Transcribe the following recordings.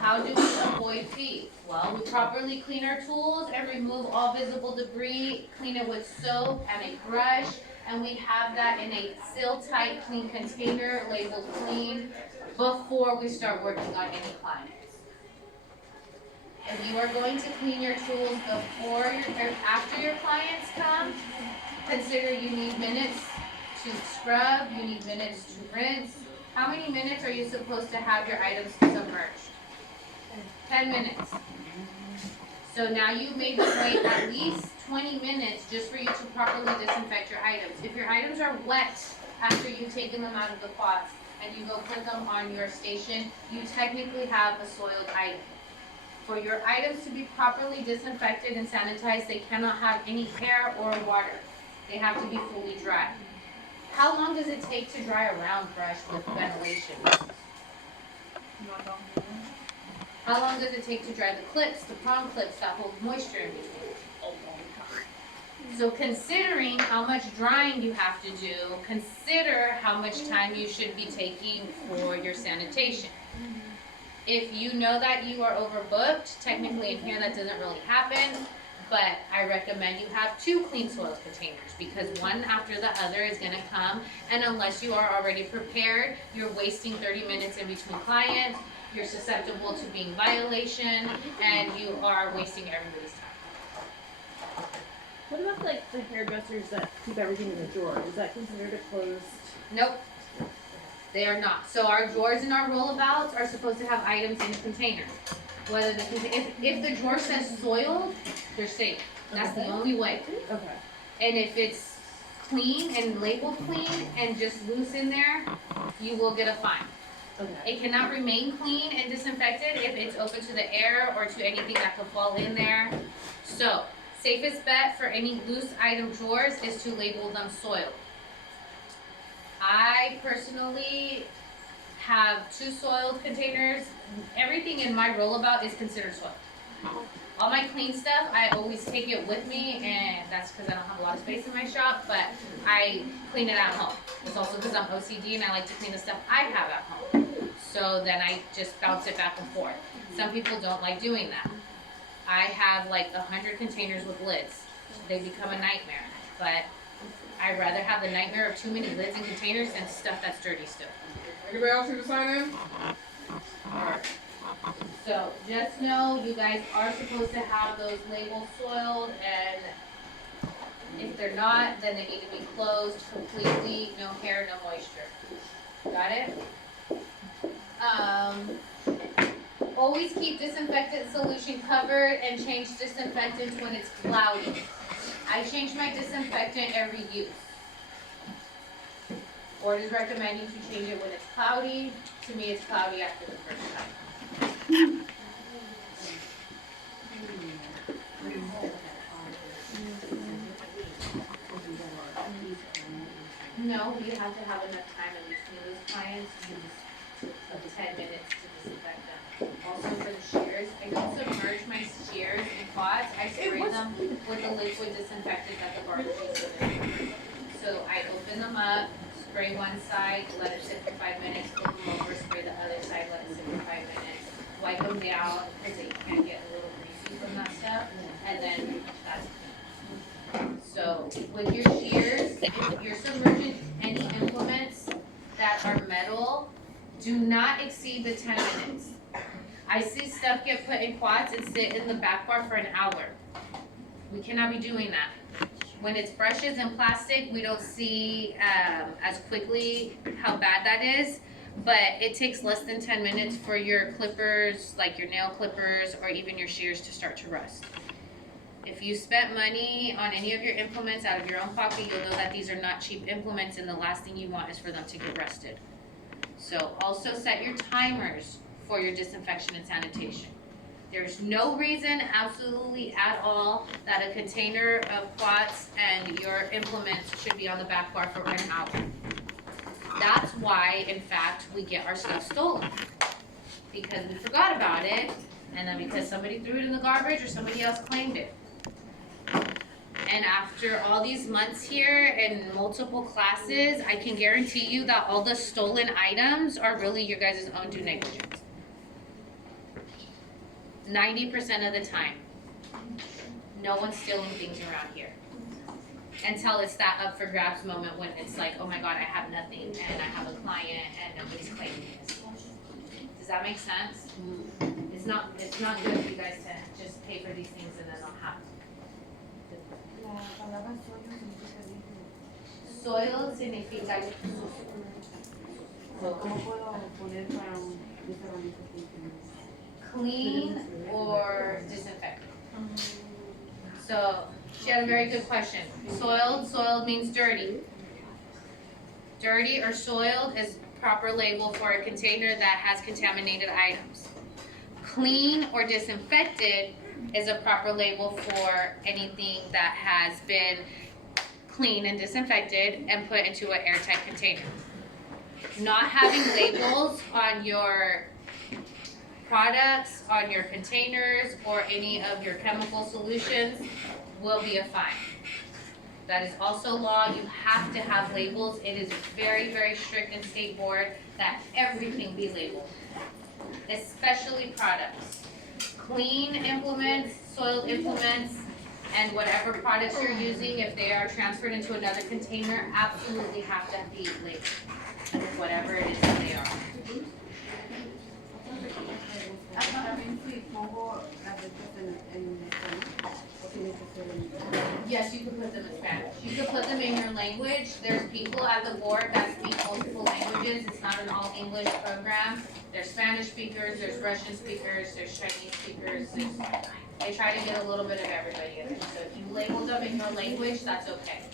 How do we avoid feet? Well, we properly clean our tools and remove all visible debris, clean it with soap and a brush, and we have that in a seal-tight, clean container, labeled clean, before we start working on any clients. If you are going to clean your tools before or after your clients come, consider you need minutes to scrub, you need minutes to rinse. How many minutes are you supposed to have your items submerged? 10 minutes. So now you maybe wait at least 20 minutes just for you to properly disinfect your items. If your items are wet after you've taken them out of the pots and you go put them on your station, you technically have a soiled item. For your items to be properly disinfected and sanitized, they cannot have any air or water. They have to be fully dry. How long does it take to dry a round brush with ventilation? How long does it take to dry the clips, the prong clips that hold moisture in between? So considering how much drying you have to do, consider how much time you should be taking for your sanitation. If you know that you are overbooked, technically in here that doesn't really happen, but I recommend you have 2 clean soil containers because one after the other is going to come, and unless you are already prepared, you're wasting 30 minutes in between clients, you're susceptible to being violation, and you are wasting everybody's time. What about like the hairdressers that keep everything in the drawer? Is that considered a closed? Nope. They are not. So our drawers and our rollabouts are supposed to have items in a container. Whether the if the drawer says soiled, they're safe. That's the only way. Okay. And if it's clean and labeled clean and just loose in there, you will get a fine. Okay. It cannot remain clean and disinfected if it's open to the air or to anything that could fall in there. So, safest bet for any loose item drawers is to label them soiled. I personally have 2 soiled containers. Everything in my rollabout is considered soiled. All my clean stuff, I always take it with me, and that's because I don't have a lot of space in my shop, but I clean it at home. It's also because I'm OCD and I like to clean the stuff I have at home. So then I just bounce it back and forth. Some people don't like doing that. I have like 100 containers with lids. They become a nightmare, but I'd rather have the nightmare of too many lids and containers than stuff that's dirty still. Anybody else need to sign in? Alright. So just know you guys are supposed to have those labels soiled, and if they're not, then they need to be closed completely, no hair, no moisture. Got it? Always keep disinfectant solution covered and change disinfectant when it's cloudy. I change my disinfectant every use. Board is recommending to change it when it's cloudy. To me, it's cloudy after the first time. No, you have to have enough time in between those clients. Use 10 minutes to disinfect them. Also for the shears, I don't submerge my shears in pots. I spray them with the liquid disinfectant that the barber uses. So I open them up, spray one side, let it sit for 5 minutes, flip them over, spray the other side, let it sit for 5 minutes, wipe them down because they can get a little greasy from that stuff, and then that's it. So with your shears, if you're submerging any implements that are metal, do not exceed the 10 minutes. I see stuff get put in pots and sit in the back bar for an hour. We cannot be doing that. When it's brushes and plastic, we don't see as quickly how bad that is, but it takes less than 10 minutes for your clippers, like your nail clippers or even your shears, to start to rust. If you spent money on any of your implements out of your own pocket, you'll know that these are not cheap implements, and the last thing you want is for them to get rusted. So also set your timers for your disinfection and sanitation. There's no reason, absolutely at all, that a container of pots and your implements should be on the back bar for an hour. That's why, in fact, we get our stuff stolen. Because we forgot about it, and then because somebody threw it in the garbage or somebody else claimed it. And after all these months here and multiple classes, I can guarantee you that all the stolen items are really your guys' own due negligence. 90% of the time, no one's stealing things around here. Until it's that up for grabs moment when it's like, oh my God, I have nothing and I have a client and nobody's claiming this. Does that make sense? It's not good for you guys to just pay for these things and then not have them. Soil significa clean or disinfected. So she had a very good question. Soiled means dirty. Dirty or soiled is proper label for a container that has contaminated items. Clean or disinfected is a proper label for anything that has been clean and disinfected and put into an airtight container. Not having labels on your products, on your containers, or any of your chemical solutions will be a fine. That is also law. You have to have labels. It is very, very strict in state board that everything be labeled, especially products. Clean implements, soiled implements, and whatever products you're using, if they are transferred into another container, absolutely have to be labeled, whatever it is that they are. Yes, you can put them in Spanish. You can put them in your language. There's people at the board that speak multiple languages. It's not an all English program. There's Spanish speakers, there's Russian speakers, there's Chinese speakers. They try to get a little bit of everybody in it. So if you label them in your language, that's okay.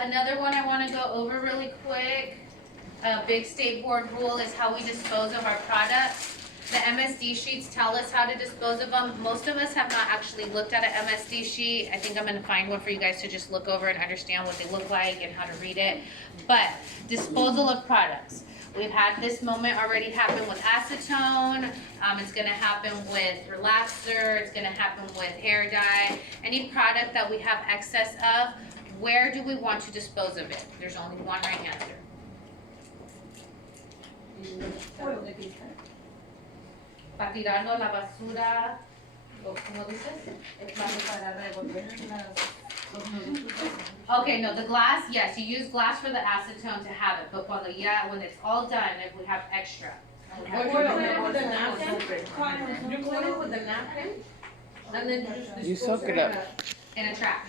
Another one I want to go over really quick, a big state board rule is how we dispose of our products. The MSD sheets tell us how to dispose of them. Most of us have not actually looked at an MSD sheet. I think I'm going to find one for you guys to just look over and understand what they look like and how to read it. But disposal of products. We've had this moment already happen with acetone. It's going to happen with relaxer. It's going to happen with hair dye. Any product that we have excess of, where do we want to dispose of it? There's only one right answer. Para tirarlo a la basura, o ¿cómo dices? Okay, no, the glass, yes, you use glass for the acetone to have it, but when it's all done, if we have extra. You clean it with a napkin, and then you just You soak it up. In a trash.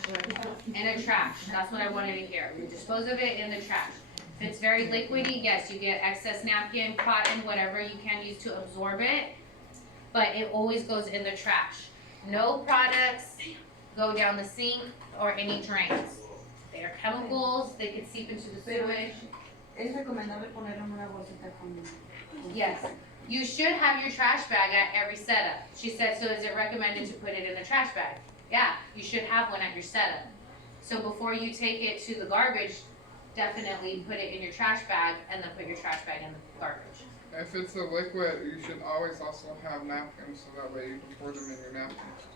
In a trash. That's what I wanted to hear. We dispose of it in the trash. If it's very liquidy, yes, you get excess napkin, cotton, whatever you can use to absorb it. But it always goes in the trash. No products go down the sink or any drains. They are chemicals. They can seep into the sewage. Yes. You should have your trash bag at every setup. She said, so is it recommended to put it in the trash bag? Yeah, you should have one at your setup. So before you take it to the garbage, definitely put it in your trash bag and then put your trash bag in the garbage. If it's a liquid, you should always also have napkins so that way you can pour them in your napkins.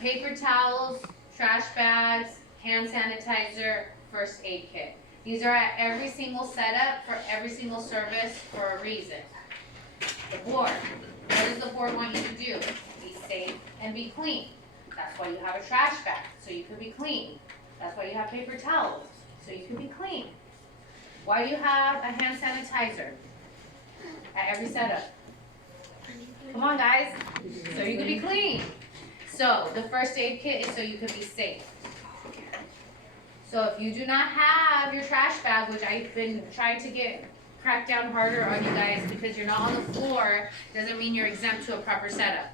Paper towels, trash bags, hand sanitizer, first aid kit. These are at every single setup for every single service for a reason. The board. What does the board want you to do? Be safe and be clean. That's why you have a trash bag, so you can be clean. That's why you have paper towels, so you can be clean. Why do you have a hand sanitizer at every setup? Come on, guys. So you can be clean. So the first aid kit is so you can be safe. So if you do not have your trash bag, which I've been trying to get cracked down harder on you guys because you're not on the floor, doesn't mean you're exempt to a proper setup.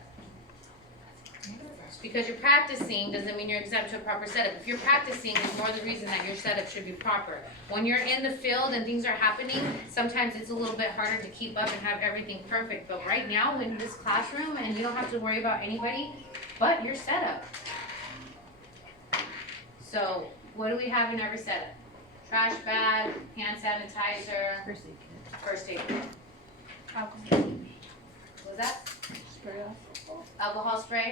Because you're practicing doesn't mean you're exempt to a proper setup. If you're practicing, it's more the reason that your setup should be proper. When you're in the field and things are happening, sometimes it's a little bit harder to keep up and have everything perfect. But right now, in this classroom, and you don't have to worry about anybody but your setup. So, what do we have in every setup? Trash bag, hand sanitizer, first aid kit. What was that? Alcohol spray.